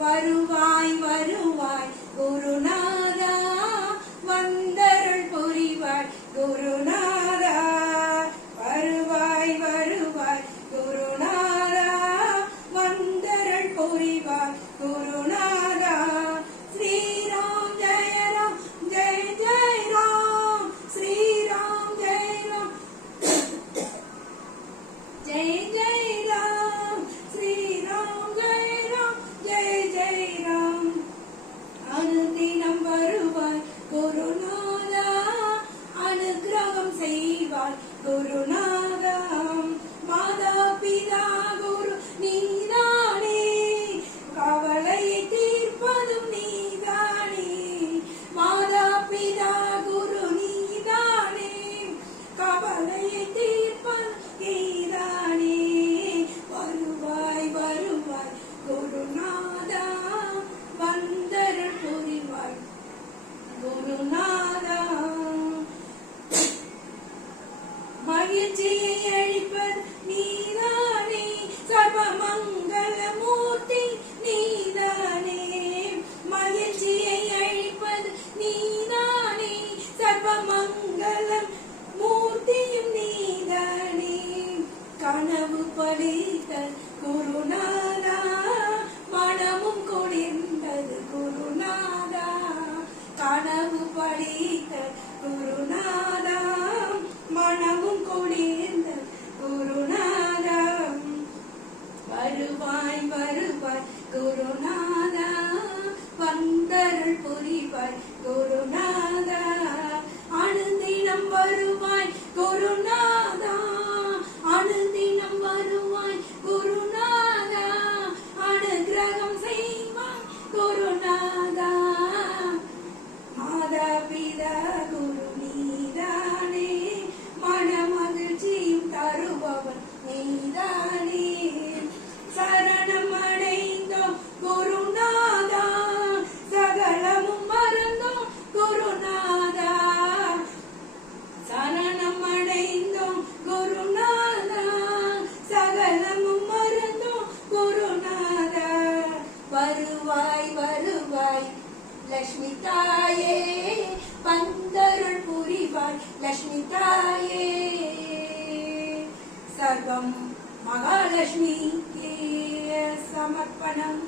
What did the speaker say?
வருவாய் வருவாய் குருநாதா, வந்தருள் புரிவாய் குருநாதா. வருவாய் வருவாய் குருநாதா, வந்தருள் புரிவாய் குருநாதா. ஸ்ரீராம் ஜெய ராம் ஜெய ஜெய ராம், ஸ்ரீராம் ஜெய ராம் ஜெய ஜெய ராம், ஸ்ரீராம் ஜெய ராம் ஜெய ஜெய ராம். அனுதினம் வருவாய் குருநாதா, அனுகிரகம் செய்வாய் குருநாதா. மாதா பிதா குரு நீதானே, கவலையை தீர்ப்பதும் நீதானே. மாதா பிதா குரு நீதானே, கவலையை தீர்ப்பதும் நீதானே. வருவாய் வருவாய் குருநாதா, வந்தருள் புரிவாய் குருநாதா. மகிழ்ச்சியை அளிப்பது நீதானே, சர்வமங்கள மூர்த்தி நீதானே. மகிழ்ச்சியை அளிப்பது நீதானே, சர்வமங்களம் மூர்த்தியும் நீதானே. கனவு பலித்த குருநாதா, மனமும் குளிர்ந்தது குருநாதா. கனவு பலித்த குருநாதா, மனமும் குளிர்ந்தது குருநாதா. வருவாய் வருவாய் குருநாதா, வந்தருள் புரிவாய் குருநாதா. அனுதினம் வருவாய் குருநாதா, அனுதினம் வருவாய் குருநாதா. அனுகிரகம் செய்வாய் குருநாதா. மாதா பிதா குரு நீதானே, மன மகிழ்ச்சியும் தருபவன் நீதானே. சரணம் அடைந்தோம் குருநாதா, சகலமும் மறந்தோம் குருநாதா. சரணம் அடைந்தோம் குருநாதா, சகலமும் மறந்தோம் குருநாதா. வருவாய் வருவாய் லக்ஷ்மி தாயே, வந்தருள் புரிவாய் லக்ஷ்மி தாயே. சர்வம் மகாலட்சுமிக்கே சமர்ப்பணம்.